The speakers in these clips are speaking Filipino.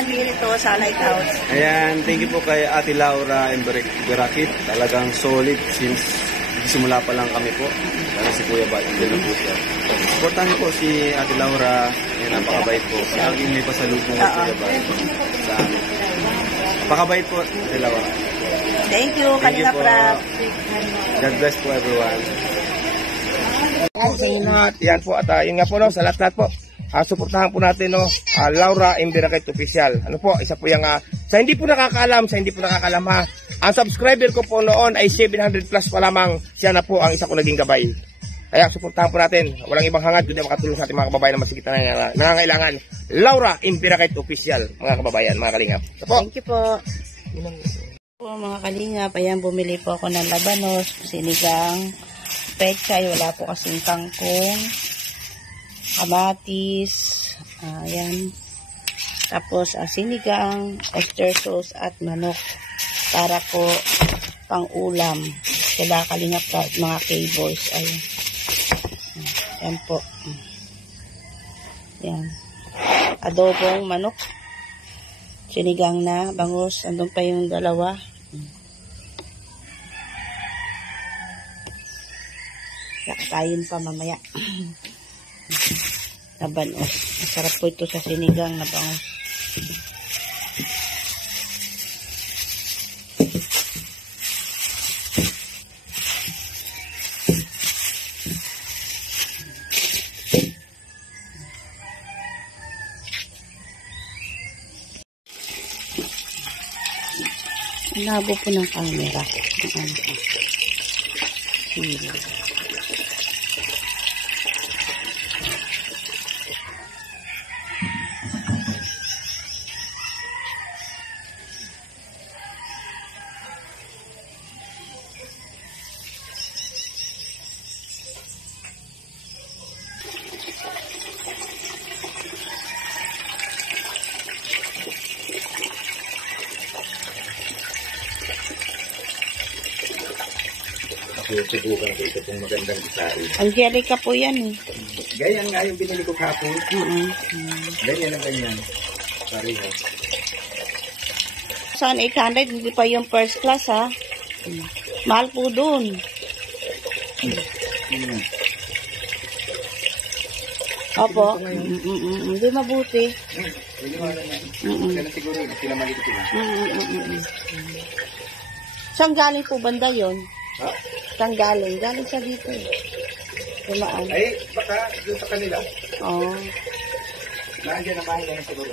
nandito sa Lighthouse. Ayan, thank you po kay Ate Laura and Berakit. Talagang solid since simula pa lang kami po. Para si Kuya Bat, hindi na po siya. Supportan niyo po si Ate Laura. Ayan, napakabait po. Laging may pasalubong ng Kuya Bat sa amin. Napakabait po, Ate Laura. Thank you, Kalinga Prab. God bless po everyone. Yan po at yun nga po no, sa lahat po. Suportahan po natin no, Laura Imberakit Official. Ano po, isa po yung sa hindi po nakakaalam, ha. Ang subscriber ko po noon ay 700 plus pa lamang. Siya na po ang isa ko naging gabay. Kaya suportahan po natin. Walang ibang hangad kundi makatulong sa ating mga kababayan na masigit na nangangailangan. Laura Imberakit Official, mga kababayan, mga kalingap. Thank you po. Po mga kalingap, ayan bumili po ako ng labanos, sinigang, pechay, wala po kasing kangkong, kamatis, ayan. Tapos sinigang, oyster sauce at manok para po pang ulam. Sila kalingap mga K-boys. Ayan. Ayan po. Ayan. Adobong manok. Sinigang na, bangus. Andun pa yung dalawa. Kakain pa mamaya. Labanos. Masarap po ito sa sinigang na bangus. Labo po ng camera. Susubukan ko ito pong magandang isain. Angelica po yan eh. Ganyan nga yung binili ko kapon. Ganyan ang ganyan. Pareho. Saan 800? Hindi pa yung first class ha. Mahal po dun. Opo. Hindi mabuti. Hindi mo alam yan. Kaya siguro sila malito sila. Saan galing po banda yun? Ha? Saan galing? Galing siya dito eh. Tumaan. Ay, baka doon sa kanila. Oo. Nandiyan na bahay na siguro.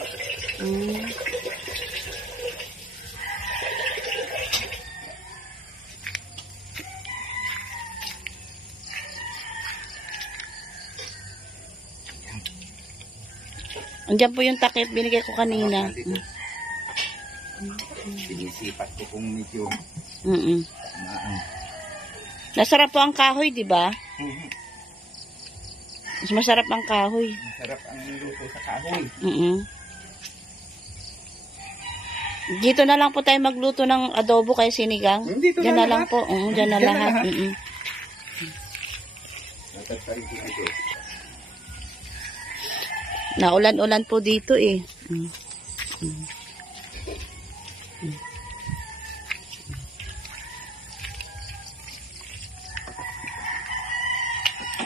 Andiyan po yung takip binigay ko kanina. Sinisipat ko kung medyo Nasarap po ang kahoy, di ba? Mas masarap ang kahoy. Masarap ang luto sa kahoy. Dito na lang po tayo magluto ng adobo kay sinigang. Diyan na lang po. Diyan na lahat. Naulan-ulan po dito eh.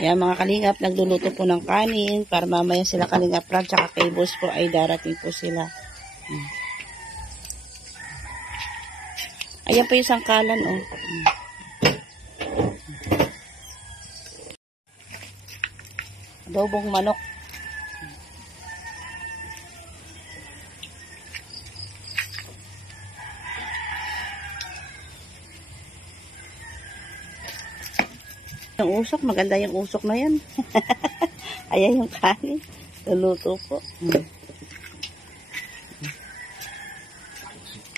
Ayan mga kalingap, nagluluto po ng kanin para mamaya sila Kalingap Rab tsaka K-boys po ay darating po sila. Ayan po yung sangkalan oh. Adobong manok. Yung usok, maganda yung usok na yan. Ayan yung kanin. Luluto po.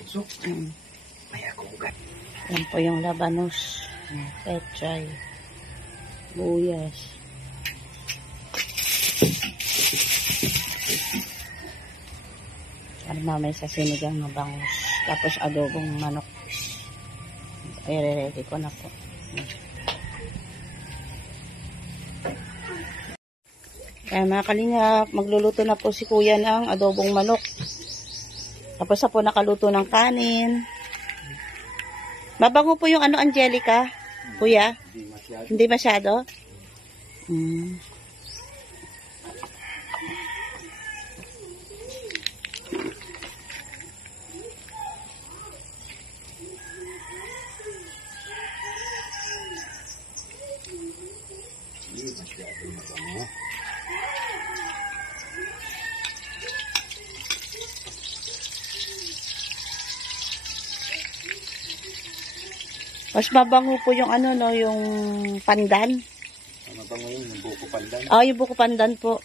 Usok? Maya kugat. Yan po yung labanos. Pechay. Buyas. Yan mamay sa sinigang na bangus. Tapos adobong manok. Ay, ready ko na po. Kaya mga kalingap, magluluto na po si kuya ng adobong manok. Tapos na po nakaluto ng kanin. Mabango po yung ano, Angelica? Kuya? Hindi masyado? Mas mabango po yung ano, no, yung pandan. Mabango yun, yung buko pandan. Yung buko pandan po.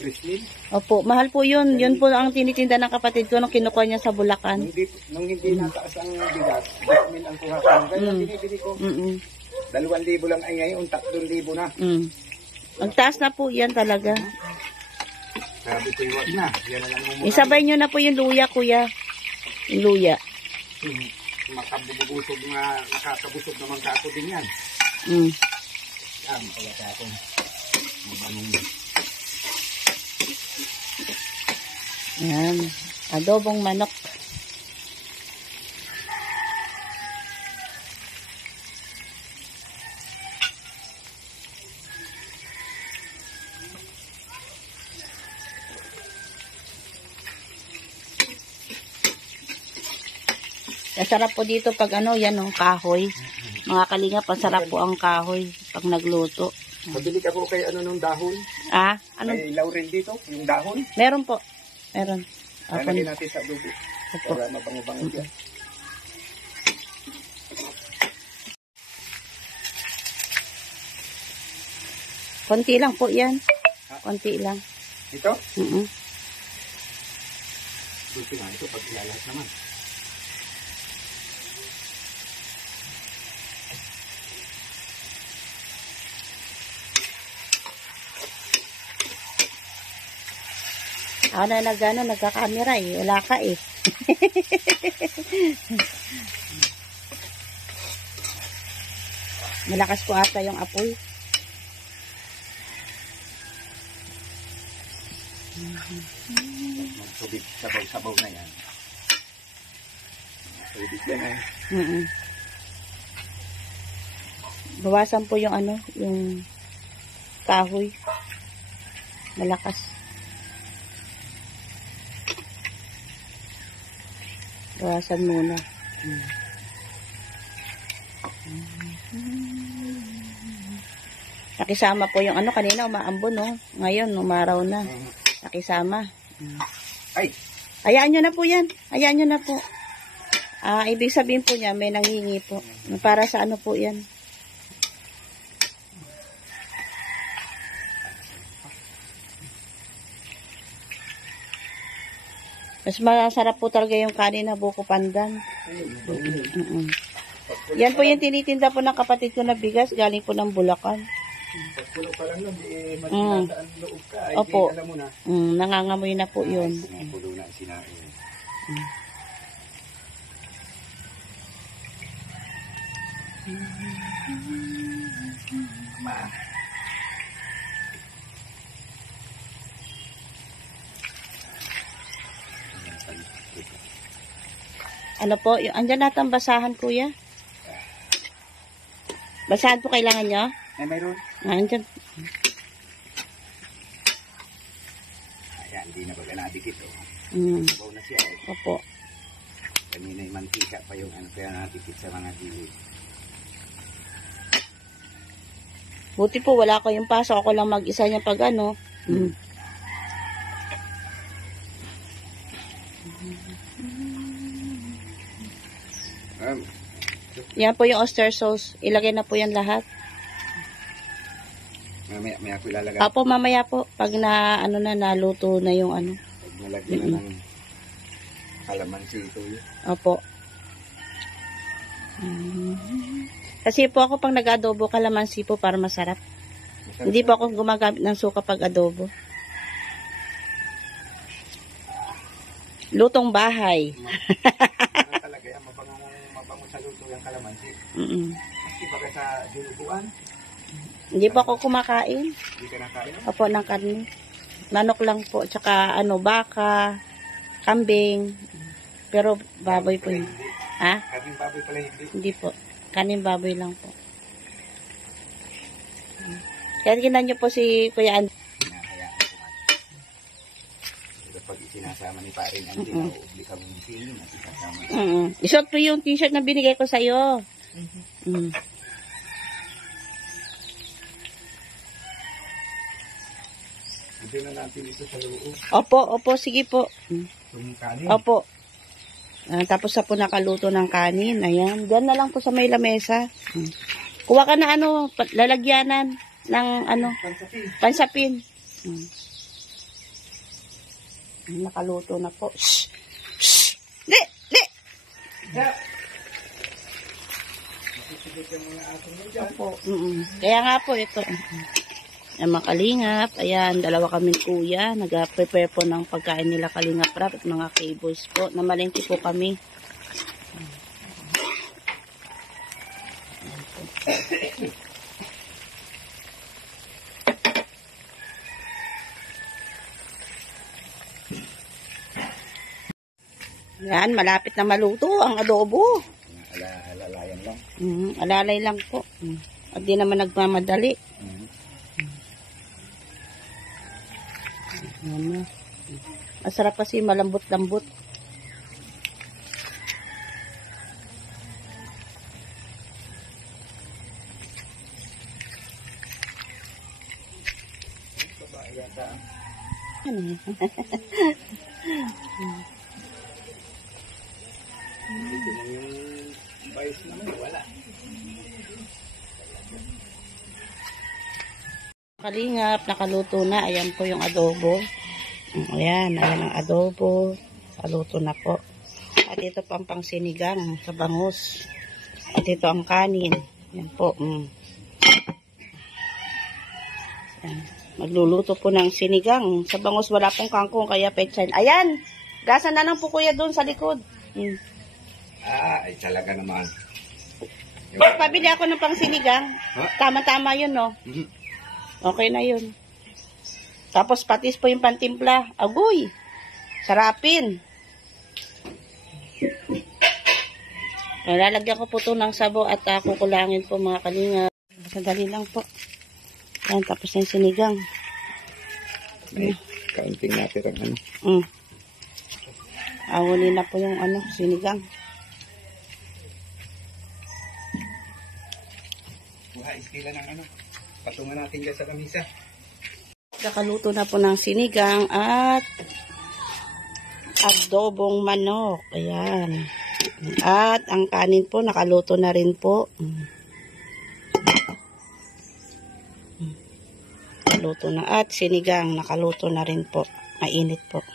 Crispin? Opo, mahal po yun. Yun po ang tinitinda ng kapatid ko nung kinukuha niya sa Bulacan. Nung hindi nataas ang bigas, dahil ang kuha ko. Kaya binibili ko. 2,000 lang ay ngayon, 3,000 na. Magtaas na po yan talaga. Sabi ko, iwag na. Yan na lang mumura. Isabay nyo na po yung luya, kuya. Yung luya. Makabubusog na, nakakabusog naman ka ako din yan. Yan, kaya sa akin. Mabanong. Yan. Adobong manok. Masarap po dito pag ano, yan ang kahoy. Mga kalinga, pasarap po ang kahoy pag nagluto. Mabili ka po kay ano nung dahon? Ano? May laurel dito, yung dahon. Meron po. Meron. Lalagyan natin sa adobo. Opo. Para mabango-bango yan. Konti lang po yan. Konti lang. Ito? Gusto nga ito pag ilalat naman. Ako na nagka-camera eh. Wala ka eh. Malakas po ata yung apoy. Magtubig, sabaw-sabaw na yan. Tubig yan eh. Bawasan po yung ano, yung kahoy. Malakas. Bawasan muna. Nakisama po yung ano, kanina umaambon, no? Ngayon, umaraw na. Nakisama. Ay! Hayaan nyo na po yan. Hayaan nyo na po. Ibig sabihin po niya, may nanghingi po. Para sa ano po yan. Mas masarap po talaga yung kanin na buko pandan. Yan po yung tinitinda po ng kapatid ko na bigas. Galing po ng Bulacan. Pagkulo pa lang nun, magkita ang loob ka. Ay, Opo. alam mo na. Nangangamoy na po yun. Pulo na sinain. Ano po? Andyan natin basahan, kuya. Basahan po kailangan nyo? Ay, mayroon. Andyan. Ayan, hindi na baga nadikit. Sabaw na siya. Opo. Kanina yung mantika pa yung ano kaya nadikit sa mga gilid. Buti po, wala ko yung pasok. Ako lang mag-isa niya pag ano. Yan po yung oyster sauce. Ilagay na po yan lahat. Mamaya ko ilalagay. Apo, mamaya po. Pag na, ano na, naluto na yung ano. Pag nalagyan na ng kalamansi ito yun. Opo. Kasi po ako pang nag-adobo, kalamansi po para masarap. Hindi po ako gumagamit ng suka pag adobo. Lutong bahay. Ano talaga yan, mabango sa luto yung kalamansi. Kasi baga sa dinuguan. Hindi po ako kumakain. Hindi ka nakain? Opo, ng karne. Manok lang po, tsaka ano, baka, kambing. Pero baboy po yun. Ha? Kaning baboy pala hindi. Hindi po. Kanin baboy lang po. Kaya ginan niyo po si Kuya Andy. Pag isinasama ni Parin Andy, nauubli ka mong feeling at isasama. Isuot po yung t-shirt na binigay ko sa'yo. Hindi na natin ito sa loob. Opo, sige po. Yung kanin. Opo. Tapos sa po nakaluto ng kanin. Ayan. Diyan na lang po sa may lamesa. Kuha ka na lalagyanan ng pansapin. Nakaluto na po. Shh! Shh! Di! Opo. Kaya nga po ito. Ang mga kalingap, ayan, dalawa kaming kuya, nag-prepare po ng pagkain nila kalingap rap at mga cables po. Namalengke po kami. Yan, malapit na maluto ang adobo. Alalayan lang. Alalay lang po. At di naman nagmamadali. Masarap kasi malambot-lambot. Kalingap, nakaluto na. Ayan po yung adobo. Ayan ang adobo. Nakaluto na po. At ito pang sinigang sa bangus. At ito ang kanin. Ayan po. Ayan. Magluluto po ng sinigang. Sa bangus wala pong kangkong kaya pechay. Ayan! Gasa na lang po kuya doon sa likod. Ay talaga naman. Pabili ako ng pang sinigang. Tama-tama yun, no? Okay na yun. Tapos patis po yung pantimpla. Agoy! Sarapin. Lalagyan ko po ito ng sabo at kukulangin po mga kalinga. Sandali lang po. Yan, tapos yung sinigang. Kaunting natin ang Awali na po yung sinigang. Buha, istila ng patungan natin dyan sa kamisa. Kakaluto na po ng sinigang at adobong manok. Ayan. At ang kanin po nakaluto na rin po. Nakaluto na. At sinigang nakaluto na rin po. Mainit po.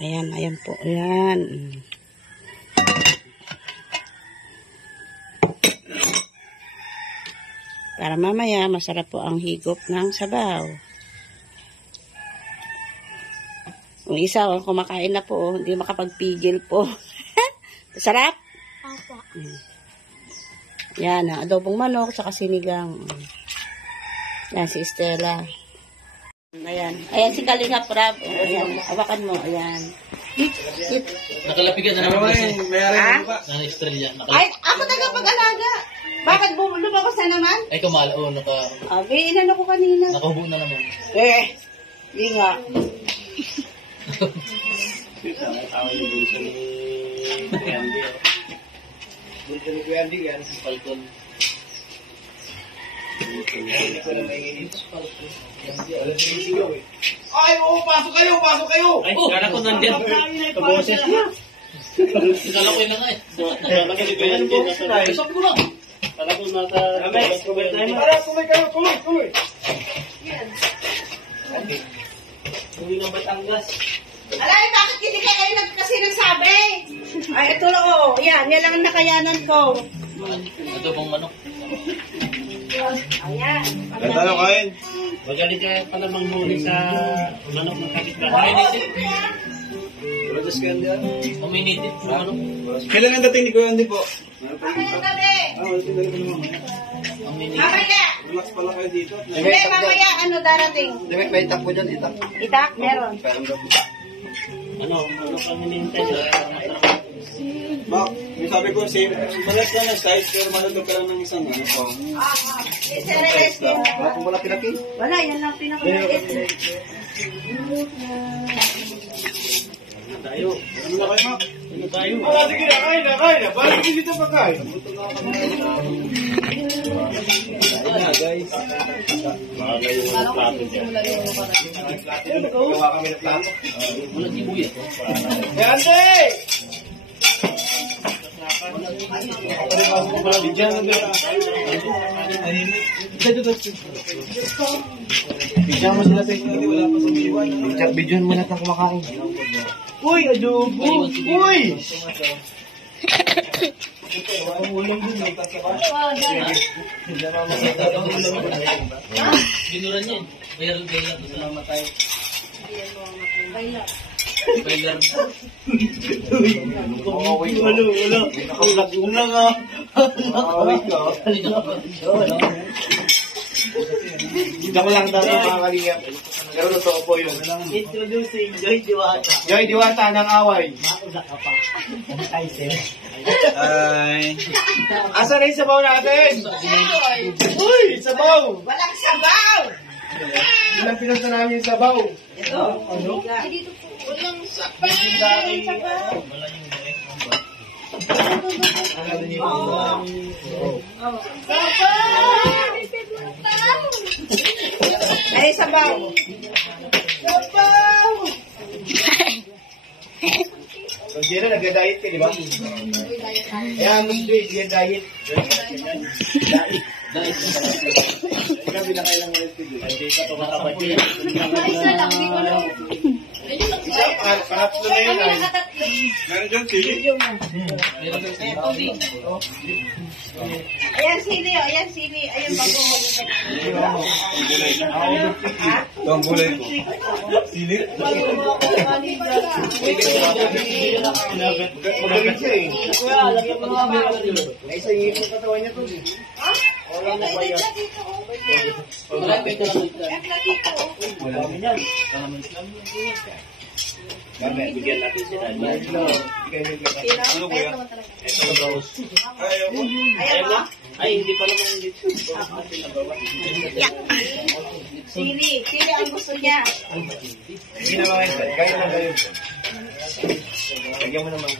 Ayan po. Ayan. Para mamaya, masarap po ang higop ng sabaw. Yung isa, kumakain na po, hindi makapagpigil po. Sarap? Opo. Yan, adobong manok, saka sinigang. Yan, si Estela. Ayan si Kalinga Prab. Ayan, hawakan mo, ayan. Nakalapigan na naman kasi. Na-Australia. Ay, ako tagapag-alaga. Bakit lumabas na naman? Ay, kumala. Inano ko kanina. Nakahubo na naman. Hindi nga. Ay, pasok kayo! Ay, kala ko nandiyan. Pag-boses niya. Kala ko yun na nga eh. Pasok mo lang. Kala ko nasa... Tara, tuloy! Uwi ng Batangas. Alay, bakit hindi kayo kasi nagsabi? Ay, ito lang oh. Yan lang ang nakayanan ko. Adobong manok. Ayan. Ganda nung kain. Magaling ka pala manghuli sa manok ng kakit ka. Produce ka yan. Uminitit yung manok. Kailan ang dating ni Kuya Andy po? Bakit yung gabi? Uminitit. Mamaya! Relax pala kayo dito. Hindi, mamaya, ano darating? Demek, may itak po dyan, itak. Itak, meron. Ano kami nintay sa Bak, yung sabi ko, same. Malas ka na size, pero manunod ka lang ng isang ano po. SRS din. Wala kung wala pinaki. Wala, yan lang pinakalit. tayo. Ano na kayo, Mak? Ano tayo? Wala, sige na, kain na, kain na. Bakit hindi dito pagkain? Ayan na, guys. Mga yung mga plato dyan. Gawa kami ng plato. Wala sibuyas. Yante! Bigyan mo sila sa hindi wala pa sa biwan. Bigyan mo na itang kumakain. Uy, adobo! Uy! Ginuran niya. Bayar sa matay. Bayar. Wala. Nakablog mo lang ah. Hindi ko lang dati mga kalingap. Pero totoo po yun. Introducing Joy Diwata. Joy Diwata ng away. Makulak ka pa. Ay, sir. Hi. Asa na yung sabaw natin? Uy, sabaw! Walang sabaw! Ilang pinunta namin yung sabaw. Ito. Ano? Walang sabaw! Ay, sabaw! Sabaw! So, Jera, nag-diet ka, di ba? Kaya, Musli, diet. Ikaw, binakailang ulit ko. Hindi ka ito makapatid. Isa lang, di ko lang. Isa, pangatlo na yun ay. Meron dyan, sige. Ayan sili, oh. Ayan sili. Ayan bago mo. Ito ang gulay ko. Sili? Magaling siya eh. Kuya, lagyan mo nga mga Ay, sa iyo yung katawan niya to. Wala na ba yan? Wala pa ito lang. Wala kami yan. Mamaya, bigyan natin sila. Ano ko yan? Ito na bros. Ayaw ko. Ayan mo. Ay, hindi pa naman dito. Sili. Sili ang gusto niya. Hindi naman yan. Kaya naman kayo. Lagyan mo naman.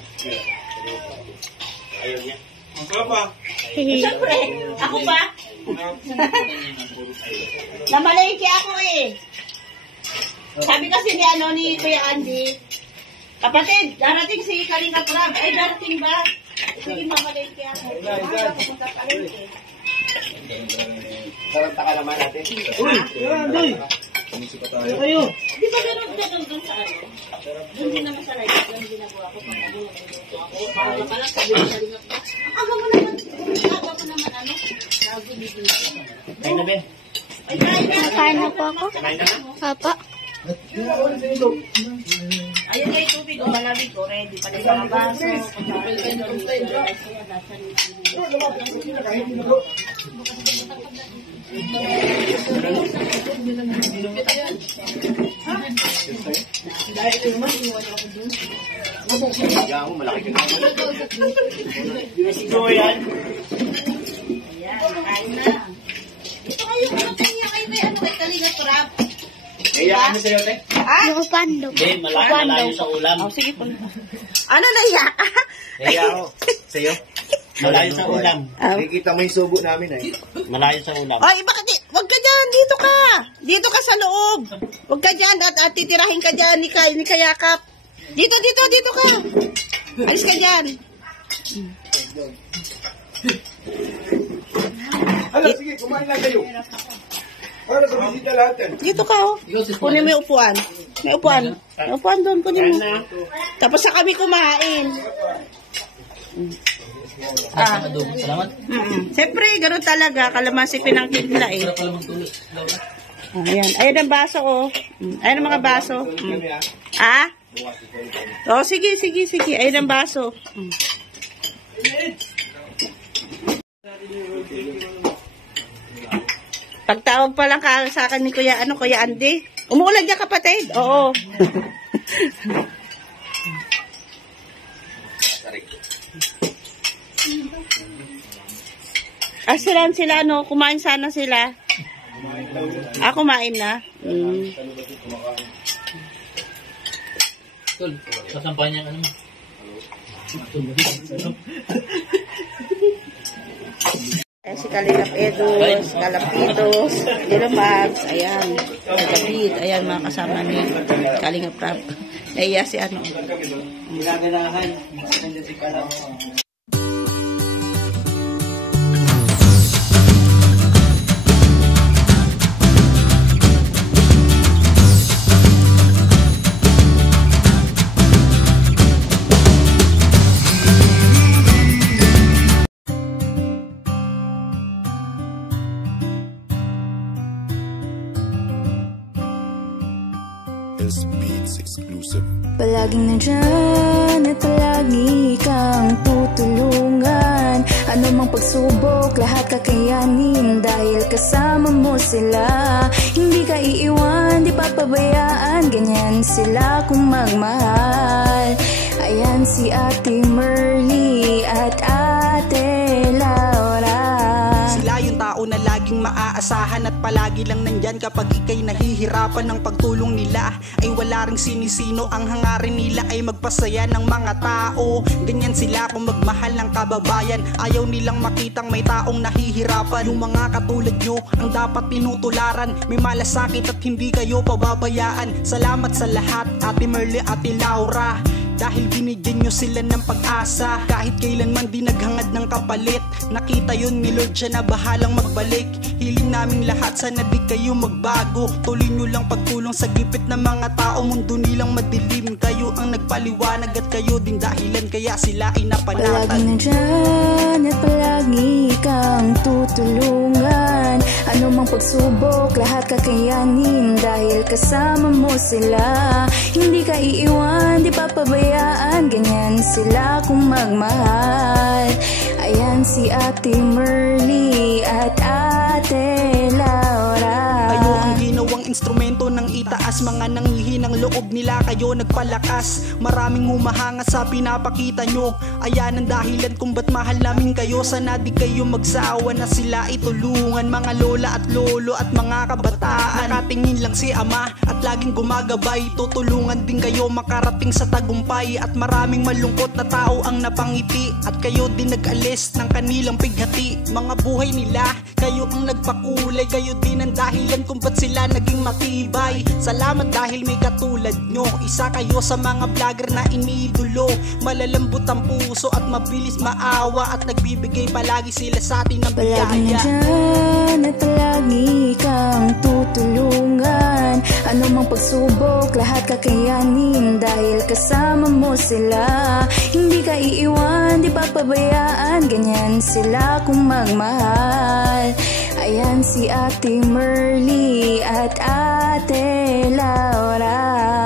Ayaw niya. Ang sarap ah. Siyempre, ako pa. Namalengke ako eh. Sabi kasi ni Kuya Andy, kapatid, darating si Kalinga Prab. Ay, darating ba? Sige, mamalengke ako. Ako pupunta palengke. Sarap taka naman natin. Uy, Andoy. Kayo. Di ba ganun doon sa ano? Doon din naman sa live. Doon ginagawa ko. Pag ano, nagluto ako. Para pala sabi ng Kalinga Prab. Aga mo naman. Aga mo naman ano. Nagulibin ako. Kain na ba? Ay, kain na po ako. Papa. Ayun na yung tubig o malamig o ready pa rin mga baso. Kaya mo, malaki ka naman. Ito yan. Ayan, kain na. Ito kayo, ano kanya kayo kay ano kay Kalinga Prab? Kaya kami sa'yo, te. Ah? Yung pando. Hindi, malayo sa ulam. Oh, sige po. Ano na iya? Kaya ako. Sa'yo. Malayo sa ulam. Nakikita mo yung subo namin eh. Malayo sa ulam. Oy, bakit wag ka dyan, dito ka. Dito ka sa loob. Wag ka dyan at titirahin ka dyan ni Kayakap. Dito ka. Alis ka dyan. Ano, sige, kumain lang kayo. Para sa bisita lahat yan. Dito ka, oh. Kunin mo yung upuan. May upuan. May upuan doon, kunin mo. Tapos sa kami kumain. Salamat. Siyempre, gano'n talaga. Kalamansi pinangkidla eh. Ayan. Ayan ang baso, oh. Ayan ang mga baso. Ah? Oh, sige. Ayan ang baso. Pagtawag pa lang ka sa akin ni Kuya Andy. Umuulan dyan, kapatid. Oo. Sila, no? Kumain sana sila. Kumain na. Tol, sasampahan niya ano mo. Si Kalingap Edus, Kalapitos, Lilo Mags, ayan. David, ayan mga kasama ni Kalingap Rap. Naiya si ano. Ginaganahan. Nandiyan si Kalap. Beats exclusive. Palaging nandyan at palagi kang tutulungan. Ano mang pagsubok, lahat kakayanin dahil kasama mo sila. Hindi ka iiwan, di papabayaan, ganyan sila kung magmahal. Ayan si Ate Merly at Ate Laura. Sila yung tao na laging maaasahan at palagi lang nandyan kapag ika'y nahihirapan. Ng pagtulong nila ay wala ring sinisino. Ang hangarin nila ay magpasaya ng mga tao. Ganyan sila kung magmahal ng kababayan. Ayaw nilang makitang may taong nahihirapan. Yung mga katulad nyo ang dapat tinutularan. May malasakit at hindi kayo pababayaan. Salamat sa lahat, Ate Merly, Ate Laura, dahil binigyan nyo sila ng pag-asa. Kahit kailanman di naghangad ng kapalit, nakita yun ni Lord, siya na bahalang magbalik. Hiling naming lahat, sana di kayo magbago. Tuloy nyo lang pagtulong sa gipit ng mga tao. Mundo nilang madilim, kayo ang nagpaliwanag at kayo din dahilan kaya sila ay napanatag. Palaging nandyan at palagi kang tutulungan. Ano mang pagsubok, lahat kakayanin dahil kasama mo sila. Hindi ka iiwan, di papabayaan, ganyan sila kung magmahal. Ayan si Ate Merly at Ate Laura. Kayo ang ginawang instrumento ng itaas. Mga nanghihinang loob nila, kayo nagpalakas. Maraming humahanga sa pinapakita nyo. Ayan ang dahilan kung ba't mahal namin kayo. Sana di kayo magsawa na sila itulungan. Mga lola at lolo at mga kabataan, nakatingin lang si ama at laging gumagabay. Tutulungan din kayo makarating sa tagumpay. At maraming malungkot na tao ang napangiti at kayo din nag-alis ng kanilang pighati. Mga buhay nila, kayo ang nagpakulay. Kayo din ang dahilan kung ba't sila naging matibay. Salamat dahil may katulad nyo. Isa kayo sa mga vlogger na iniidolo. Malalambot ang puso at mabilis maawa. At nagbibigay palagi sila sa atin ng Palaging biyaya. nandyan at palagi kang tutulungan. Ano mang pagsubok, lahat kakayanin dahil kasama mo sila. Hindi ka iiwan, di papabayaan, ganyan sila kung magmahal. Ayan si Ate Merly at Ate Laura.